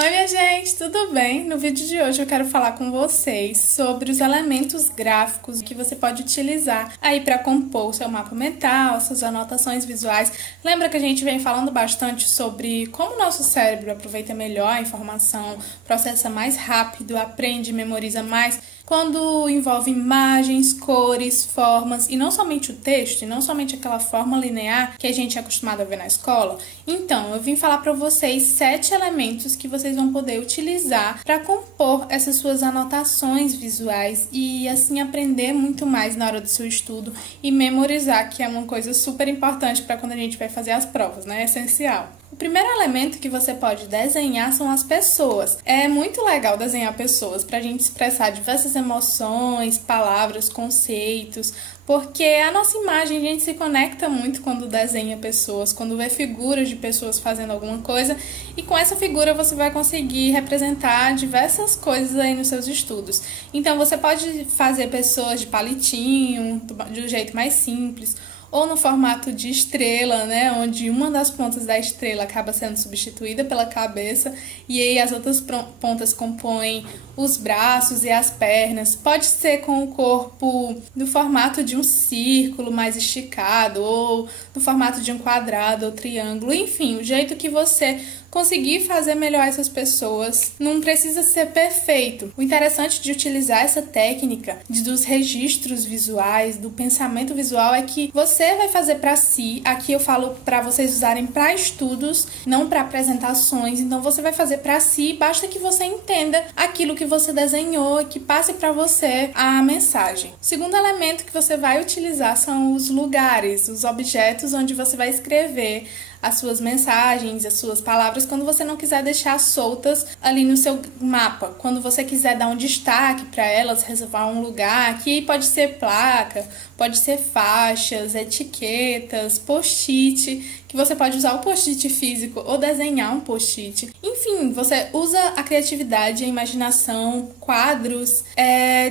Oi, minha gente, tudo bem? No vídeo de hoje eu quero falar com vocês sobre os elementos gráficos que você pode utilizar aí para compor o seu mapa mental, suas anotações visuais. Lembra que a gente vem falando bastante sobre como o nosso cérebro aproveita melhor a informação, processa mais rápido, aprende e memoriza mais quando envolve imagens, cores, formas, e não somente o texto, e não somente aquela forma linear que a gente é acostumado a ver na escola. Então, eu vim falar para vocês 7 elementos que vocês vão poder utilizar para compor essas suas anotações visuais e assim aprender muito mais na hora do seu estudo e memorizar, que é uma coisa super importante para quando a gente vai fazer as provas, né? É essencial. O primeiro elemento que você pode desenhar são as pessoas. É muito legal desenhar pessoas para a gente expressar diversas emoções, palavras, conceitos, porque a nossa imagem, a gente se conecta muito quando desenha pessoas, quando vê figuras de pessoas fazendo alguma coisa, e com essa figura você vai conseguir representar diversas coisas aí nos seus estudos. Então você pode fazer pessoas de palitinho, de um jeito mais simples, ou no formato de estrela, né, onde uma das pontas da estrela acaba sendo substituída pela cabeça e aí as outras pontas compõem os braços e as pernas. Pode ser com o corpo no formato de um círculo mais esticado ou no formato de um quadrado ou triângulo, enfim, o jeito que você conseguir fazer melhor essas pessoas. Não precisa ser perfeito. O interessante de utilizar essa técnica dos registros visuais, do pensamento visual, é que você vai fazer para si. Aqui eu falo para vocês usarem para estudos, não para apresentações. Então você vai fazer para si, basta que você entenda aquilo que você desenhou e que passe para você a mensagem. O segundo elemento que você vai utilizar são os lugares, os objetos onde você vai escrever as suas mensagens, as suas palavras, quando você não quiser deixar soltas ali no seu mapa. Quando você quiser dar um destaque para elas, reservar um lugar, que pode ser placa, pode ser faixas, etiquetas, post-it, que você pode usar o post-it físico ou desenhar um post-it. Enfim, você usa a criatividade, a imaginação, quadros,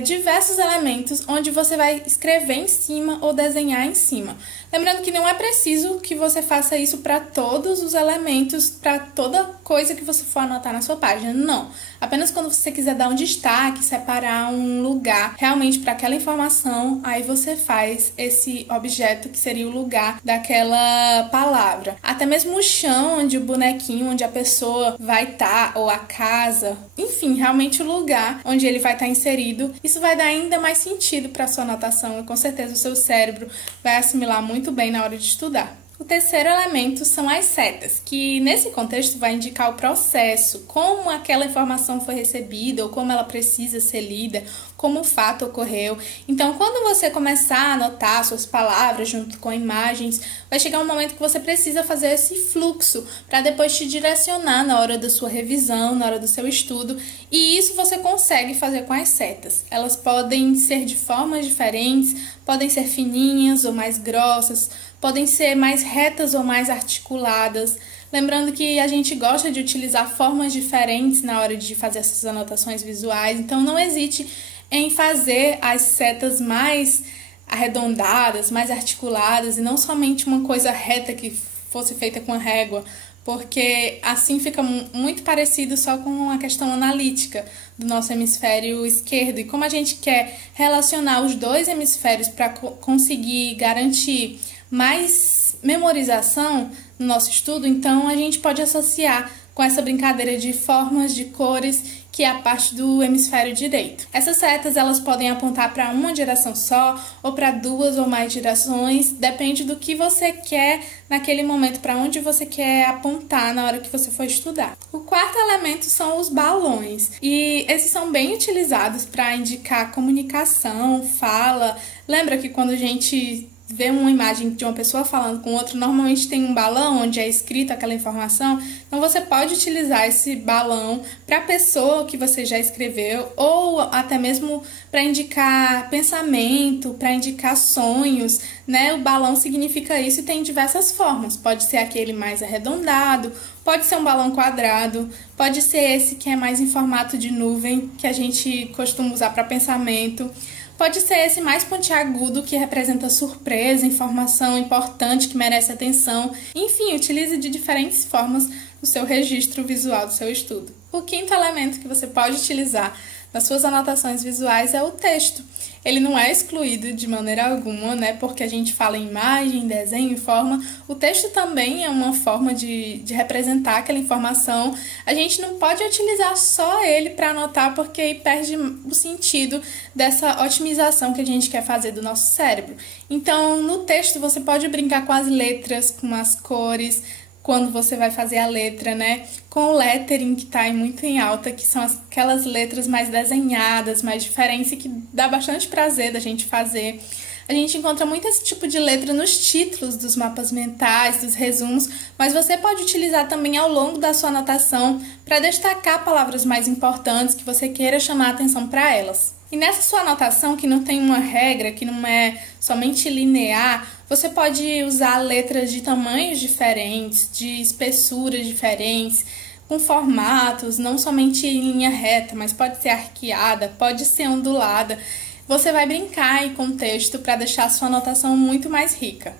diversos elementos onde você vai escrever em cima ou desenhar em cima. Lembrando que não é preciso que você faça isso para todos os elementos, para toda coisa que você for anotar na sua página, não. Apenas quando você quiser dar um destaque, separar um lugar realmente para aquela informação, aí você faz esse objeto que seria o lugar daquela palavra. Até mesmo o chão, onde o bonequinho, onde a pessoa vai estar, ou a casa, enfim, realmente o lugar onde ele vai estar inserido. Isso vai dar ainda mais sentido para a sua anotação e com certeza o seu cérebro vai assimilar muito bem na hora de estudar. O terceiro elemento são as setas, que nesse contexto vai indicar o processo, como aquela informação foi recebida ou como ela precisa ser lida, como o fato ocorreu. Então, quando você começar a anotar suas palavras junto com imagens, vai chegar um momento que você precisa fazer esse fluxo para depois te direcionar na hora da sua revisão, na hora do seu estudo, e isso você consegue fazer com as setas. Elas podem ser de formas diferentes, podem ser fininhas ou mais grossas, podem ser mais retas ou mais articuladas. Lembrando que a gente gosta de utilizar formas diferentes na hora de fazer essas anotações visuais, então não hesite em fazer as setas mais arredondadas, mais articuladas e não somente uma coisa reta que fosse feita com a régua, porque assim fica muito parecido só com a questão analítica do nosso hemisfério esquerdo. E como a gente quer relacionar os dois hemisférios para conseguir garantir mais memorização no nosso estudo, então a gente pode associar com essa brincadeira de formas, de cores, que é a parte do hemisfério direito. Essas setas, elas podem apontar para uma direção só ou para duas ou mais direções, depende do que você quer naquele momento, para onde você quer apontar na hora que você for estudar. O quarto elemento são os balões, e esses são bem utilizados para indicar comunicação, fala. Lembra que quando a gente vê uma imagem de uma pessoa falando com outra, normalmente tem um balão onde é escrita aquela informação, então você pode utilizar esse balão para a pessoa que você já escreveu, ou até mesmo para indicar pensamento, para indicar sonhos, né? O balão significa isso e tem diversas formas, pode ser aquele mais arredondado, pode ser um balão quadrado, pode ser esse que é mais em formato de nuvem, que a gente costuma usar para pensamento. Pode ser esse mais pontiagudo, que representa surpresa, informação importante que merece atenção. Enfim, utilize de diferentes formas o seu registro visual do seu estudo. O quinto elemento que você pode utilizar nas suas anotações visuais é o texto. Ele não é excluído de maneira alguma, né? Porque a gente fala em imagem, desenho e forma. O texto também é uma forma de representar aquela informação. A gente não pode utilizar só ele para anotar, porque aí perde o sentido dessa otimização que a gente quer fazer do nosso cérebro. Então, no texto, você pode brincar com as letras, com as cores, quando você vai fazer a letra, né? Com o lettering, que tá muito em alta, que são aquelas letras mais desenhadas, mais diferentes, e que dá bastante prazer da gente fazer. A gente encontra muito esse tipo de letra nos títulos dos mapas mentais, dos resumos, mas você pode utilizar também ao longo da sua anotação para destacar palavras mais importantes que você queira chamar a atenção para elas. E nessa sua anotação, que não tem uma regra, que não é somente linear, você pode usar letras de tamanhos diferentes, de espessuras diferentes, com formatos, não somente em linha reta, mas pode ser arqueada, pode ser ondulada. Você vai brincar em contexto para deixar a sua anotação muito mais rica.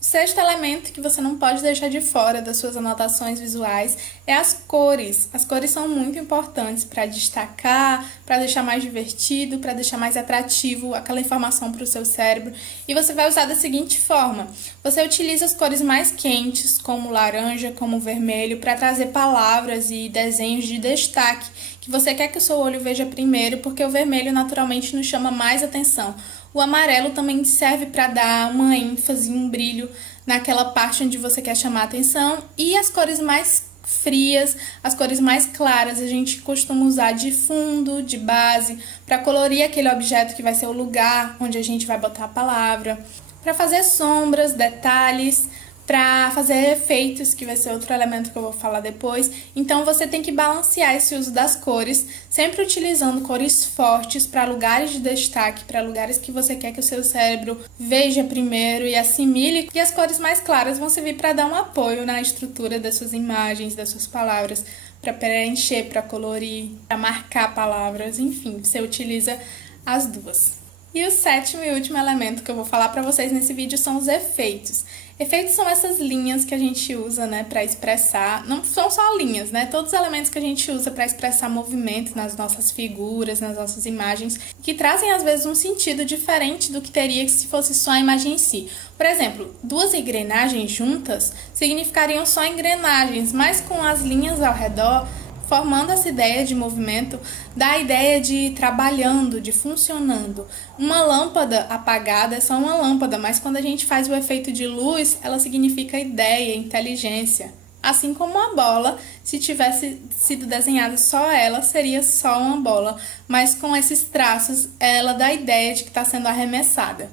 O sexto elemento que você não pode deixar de fora das suas anotações visuais é as cores. As cores são muito importantes para destacar, para deixar mais divertido, para deixar mais atrativo aquela informação para o seu cérebro. E você vai usar da seguinte forma: você utiliza as cores mais quentes, como laranja, como vermelho, para trazer palavras e desenhos de destaque que você quer que o seu olho veja primeiro, porque o vermelho naturalmente nos chama mais atenção. O amarelo também serve para dar uma ênfase, um brilho naquela parte onde você quer chamar a atenção. E as cores mais frias, as cores mais claras, a gente costuma usar de fundo, de base, para colorir aquele objeto que vai ser o lugar onde a gente vai botar a palavra, para fazer sombras, detalhes, para fazer efeitos, que vai ser outro elemento que eu vou falar depois. Então, você tem que balancear esse uso das cores, sempre utilizando cores fortes para lugares de destaque, para lugares que você quer que o seu cérebro veja primeiro e assimile. E as cores mais claras vão servir para dar um apoio na estrutura das suas imagens, das suas palavras, para preencher, para colorir, para marcar palavras, enfim, você utiliza as duas. E o sétimo e último elemento que eu vou falar para vocês nesse vídeo são os efeitos. Efeitos são essas linhas que a gente usa, né, para expressar, não são só linhas, né, todos os elementos que a gente usa para expressar movimento nas nossas figuras, nas nossas imagens, que trazem às vezes um sentido diferente do que teria se fosse só a imagem em si. Por exemplo, duas engrenagens juntas significariam só engrenagens, mas com as linhas ao redor, formando essa ideia de movimento, dá a ideia de trabalhando, de funcionando. Uma lâmpada apagada é só uma lâmpada, mas quando a gente faz o efeito de luz, ela significa ideia, inteligência. Assim como a bola, se tivesse sido desenhada só ela, seria só uma bola, mas com esses traços, ela dá a ideia de que está sendo arremessada.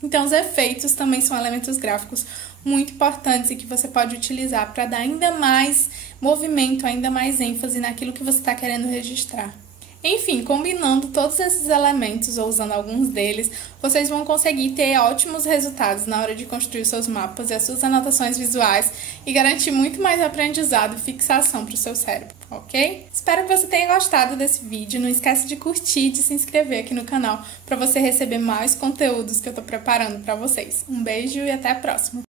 Então, os efeitos também são elementos gráficos muito importantes e que você pode utilizar para dar ainda mais movimento, ainda mais ênfase naquilo que você está querendo registrar. Enfim, combinando todos esses elementos ou usando alguns deles, vocês vão conseguir ter ótimos resultados na hora de construir os seus mapas e as suas anotações visuais e garantir muito mais aprendizado e fixação para o seu cérebro, ok? Espero que você tenha gostado desse vídeo. Não esquece de curtir e de se inscrever aqui no canal para você receber mais conteúdos que eu estou preparando para vocês. Um beijo e até a próxima!